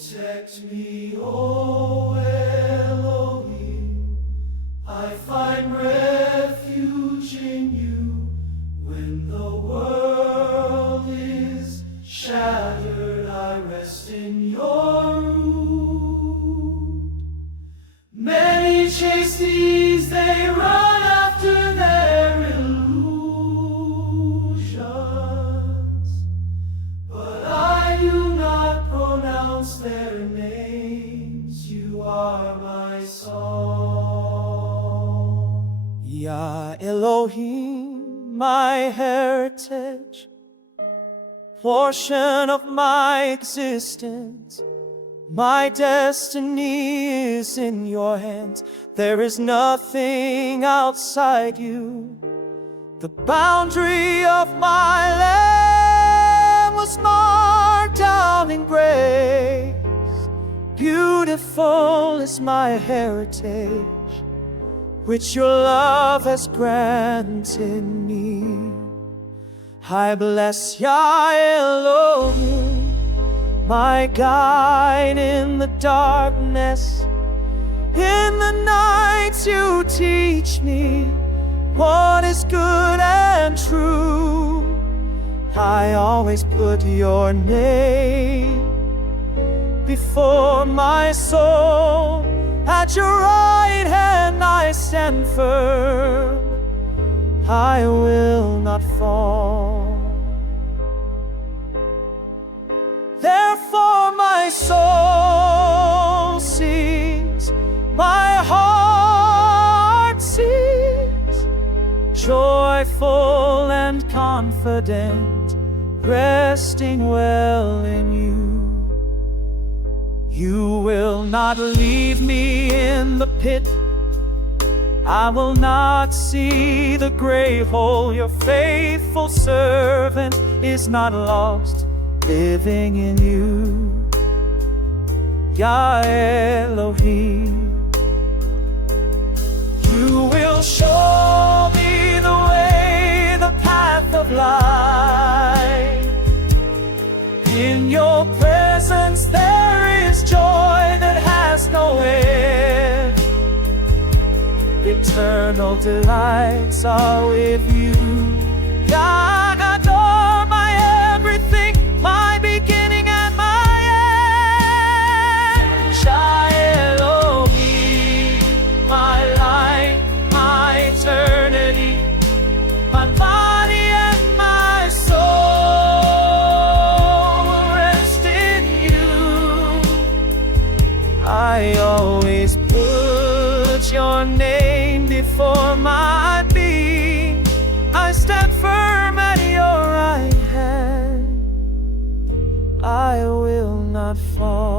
Protect me, O Elohim. I find refuge in you when the world is shattered. I rest in your root. Many chase these, they run after their illusions, but I do not pronounce their names. You are my song. Yah Elohim, my heritage, portion of my existence. My destiny is in your hands. There is nothing outside you. The boundary of my land was marked out in grace. Beautiful is my heritage, which your love has granted me. I bless Yah Elohim, my guide in the darkness. In the nights you teach me what is good and true. I always put your name before my soul. At your right hand I stand firm. I will not fall. Therefore my soul sings, my heart sings, joyful and confident, resting well in you. You will not leave me in the pit. I will not see the grave hole. Your faithful servant is not lost, living in you, Yah Elohim. You will show me the way, the path of life. In your presence there is joy that has no end. Eternal delights are with you, Yah Gadol, my everything, my beginning and my end. Yah Elohim, my life, my eternity, my body and my soul rest in you. I always put your name before my being. I stand firm at your right hand. I will not fall.